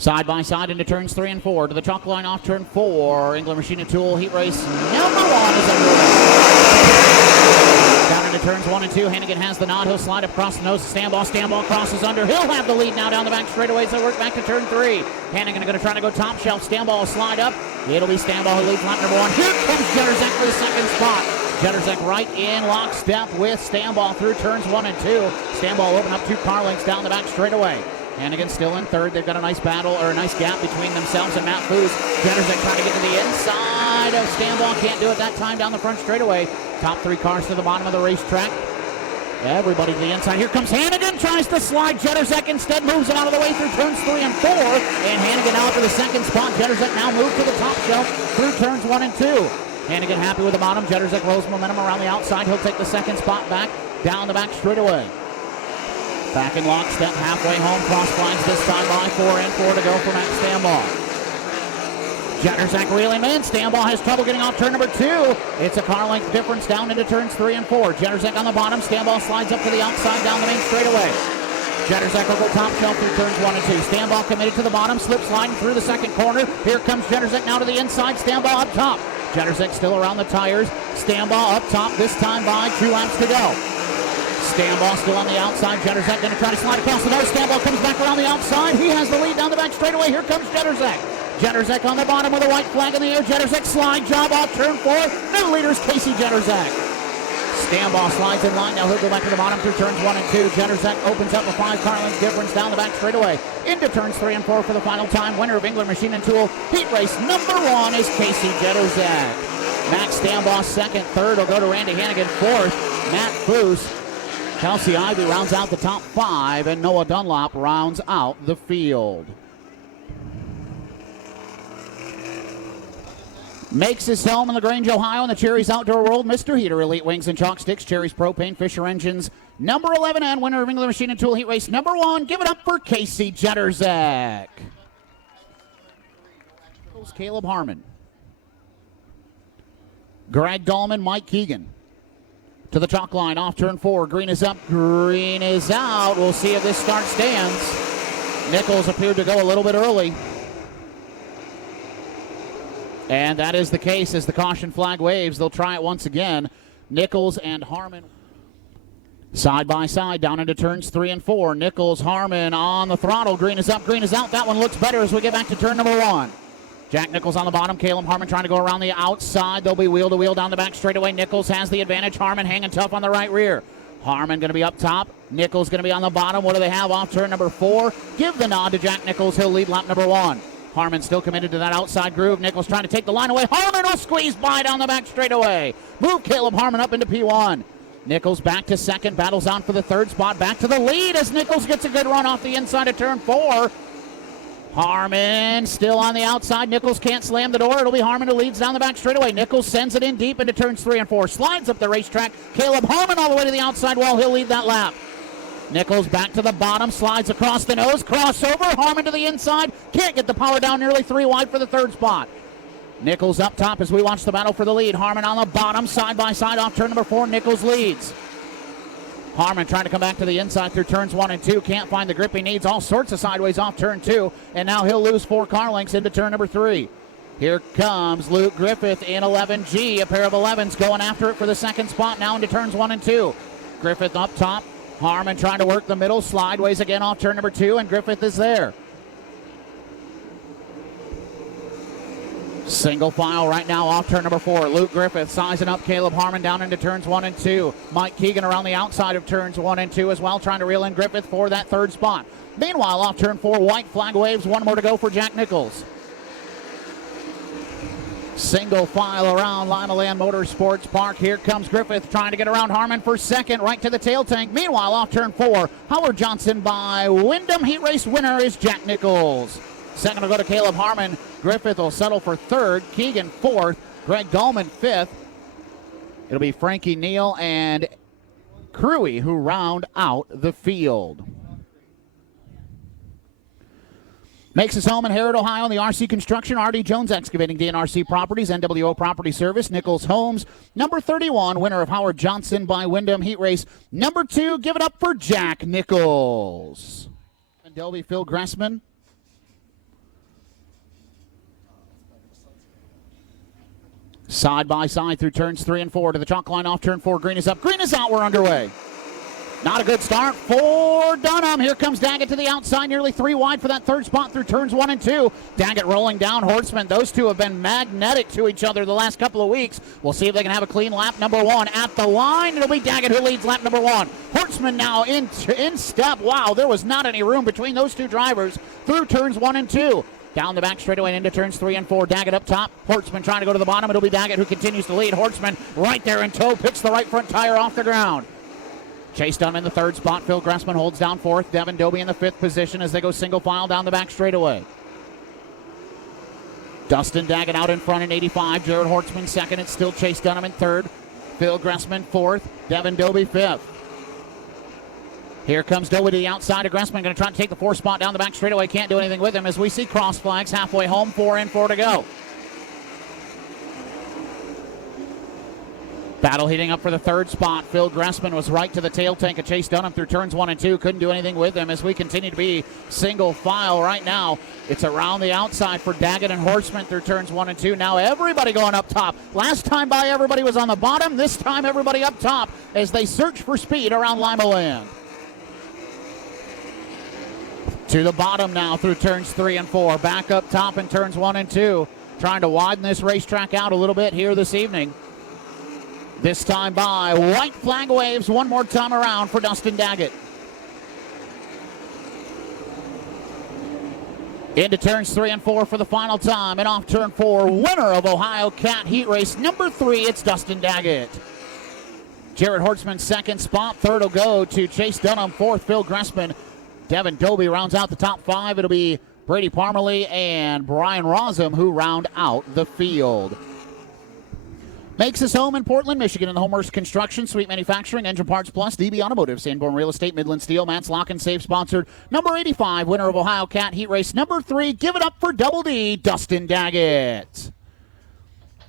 Side by side into turns 3 and 4. To the chalk line off turn 4. England Machine and Tool Heat Race number 1 is underway. Down into turns 1 and 2. Hannigan has the nod. He'll slide across the nose. Stanball crosses under. He'll have the lead now down the back straightaway as they work back to turn 3. Hannigan going to try to go top shelf. Stanball will slide up. It'll be Stanball who leads lap number 1. Here comes Jetterzek for the second spot. Jetterzek right in lockstep with Stanball through turns 1 and 2. Stanball open up 2 car lengths down the back straightaway. Hannigan still in third. They've got a nice battle, or a nice gap between themselves and Matt Foose. Jetterzek trying to get to the inside of Stanball. Can't do it that time down the front straightaway. Top 3 cars to the bottom of the racetrack. Everybody to the inside. Here comes Hannigan. Tries to slide. Jetterzek instead moves him out of the way through turns 3 and 4. And Hannigan out to the second spot. Jetterzek now moved to the top shelf through turns 1 and 2. Hannigan happy with the bottom. Jetterzek rolls momentum around the outside. He'll take the second spot back down the back straightaway. Back in lockstep, halfway home, cross lines this time by 4 and 4 to go for Matt Stanball. Jetterzek reeling in. Stanball has trouble getting off turn number 2. It's a car length difference down into turns 3 and 4. Jetterzek on the bottom. Stanball slides up to the outside down the main straightaway. Jetterzek will go top shelf through turns 1 and 2. Stanball committed to the bottom, slip sliding through the second corner. Here comes Jetterzek now to the inside. Stanball up top. Jetterzek still around the tires. Stanball up top this time by 2 laps to go. Stanball still on the outside. Jetterzek going to try to slide across the nose. Stanball comes back around the outside. He has the lead down the back straightaway. Here comes Jetterzek. Jetterzek on the bottom with a white flag in the air. Jetterzek slide job off turn 4. New leader is Casey Jetterzek. Stanball slides in line. Now he'll go back to the bottom through turns 1 and 2. Jetterzek opens up a 5 car length difference down the back straightaway. Into turns 3 and 4 for the final time. Winner of England Machine and Tool Heat Race number 1 is Casey Jetterzek. Max Stanball second. Third will go to Randy Hannigan. Fourth, Matt Foose. Kelsey Ivey rounds out the top 5, and Noah Dunlop rounds out the field. Makes his home in LaGrange, Ohio, in the Cherries Outdoor World. Mr. Heater, Elite Wings and Chalk Sticks, Cherries Propane, Fisher Engines, number 11, and winner of England Machine and Tool Heat Race number 1. Give it up for Casey Jetterzek. Caleb Harmon. Greg Dahlman, Mike Keegan. To the chalk line, off turn 4. Green is up, green is out. We'll see if this start stands. Nichols appeared to go a little bit early. And that is the case as the caution flag waves. They'll try it once again. Nichols and Harmon side by side down into turns 3 and 4. Nichols, Harmon on the throttle. Green is up, green is out. That one looks better as we get back to turn number 1. Jack Nichols on the bottom. Caleb Harmon trying to go around the outside. They'll be wheel to wheel down the back straightaway. Nichols has the advantage. Harmon hanging tough on the right rear. Harmon going to be up top. Nichols going to be on the bottom. What do they have off turn number 4? Give the nod to Jack Nichols. He'll lead lap number 1. Harmon still committed to that outside groove. Nichols trying to take the line away. Harmon will squeeze by down the back straightaway. Move Caleb Harmon up into P1. Nichols back to second. Battles on for the third spot. Back to the lead as Nichols gets a good run off the inside of turn 4. Harmon still on the outside. Nichols can't slam the door. It'll be Harmon who leads down the back straightaway. Nichols sends it in deep into turns 3 and 4. Slides up the racetrack. Caleb Harmon all the way to the outside wall. He'll lead that lap. Nichols back to the bottom. Slides across the nose. Crossover. Harmon to the inside. Can't get the power down. Nearly 3 wide for the third spot. Nichols up top as we watch the battle for the lead. Harmon on the bottom. Side by side off turn number 4. Nichols leads. Harmon trying to come back to the inside through turns 1 and 2. Can't find the grip he needs. All sorts of sideways off turn 2. And now he'll lose 4 car lengths into turn number 3. Here comes Luke Griffith in 11G. A pair of 11s going after it for the second spot now into turns 1 and 2. Griffith up top. Harmon trying to work the middle. Slideways again off turn number 2. And Griffith is there. Single file right now off turn number 4. Luke Griffith sizing up Caleb Harmon down into turns 1 and 2. Mike Keegan around the outside of turns 1 and 2 as well, trying to reel in Griffith for that third spot. Meanwhile, off turn 4, white flag waves. 1 more to go for Jack Nichols. Single file around Limaland Motorsports Park. Here comes Griffith trying to get around Harmon for second, right to the tail tank. Meanwhile, off turn 4, Howard Johnson by Wyndham Heat Race winner is Jack Nichols. Second will go to Caleb Harmon. Griffith will settle for third. Keegan fourth. Greg Dahlman fifth. It'll be Frankie Neal and Crewy who round out the field. Makes his home in Harrod, Ohio in the RC Construction, R.D. Jones Excavating, DNRC Properties, NWO Property Service, Nichols Homes. Number 31, winner of Howard Johnson by Wyndham Heat Race. Number 2, give it up for Jack Nichols. And Delby Phil Gressman Side by side through turns 3 and 4 to the chalk line off turn 4. Green is up. Green is out. We're underway. Not a good start for Dunham. Here comes Daggett to the outside, nearly 3 wide for that third spot through turns 1 and 2. Daggett rolling down Horseman. Those two have been magnetic to each other the last couple of weeks. We'll see if they can have a clean lap number 1. At the line, it'll be Daggett who leads lap number 1. Horseman now in step. Wow, there was not any room between those two drivers through turns 1 and 2. Down the back straightaway and into turns 3 and 4. Daggett up top. Horseman trying to go to the bottom. It'll be Daggett who continues to lead. Horseman right there in tow. Picks the right front tire off the ground. Chase Dunham in the third spot. Phil Gressman holds down fourth. Devin Dobie in the fifth position as they go single file down the back straightaway. Dustin Daggett out in front in 85. Jared Hortzman second. It's still Chase Dunham in third. Phil Gressman fourth. Devin Dobie fifth. Here comes Dobie to the outside of Gressman. Going to try to take the fourth spot down the back straightaway. Can't do anything with him as we see cross flags halfway home. 4 and 4 to go. Battle heating up for the third spot. Phil Gressman was right to the tail tank of Chase Dunham through turns 1 and 2. Couldn't do anything with him as we continue to be single file right now. It's around the outside for Daggett and Horseman through turns 1 and 2. Now everybody going up top. Last time by, everybody was on the bottom. This time, everybody up top as they search for speed around Limaland. To the bottom now through turns 3 and 4. Back up top in turns 1 and 2. Trying to widen this racetrack out a little bit here this evening. This time by, white flag waves one more time around for Dustin Daggett. Into turns 3 and 4 for the final time, and off turn 4, winner of OhioCAT Heat Race number 3, it's Dustin Daggett. Jared Hortzman second spot, third will go to Chase Dunham, fourth Phil Gressman. Devin Dobie rounds out the top 5. It'll be Brady Parmalee and Brian Rosum who round out the field. Makes his home in Portland, Michigan in the Homehurst Construction, Sweet Manufacturing, Engine Parts Plus, DB Automotive, Sanborn Real Estate, Midland Steel, Matt's Lock and Save sponsored. Number 85, winner of OhioCAT Heat Race number 3. Give it up for Double D, Dustin Daggett.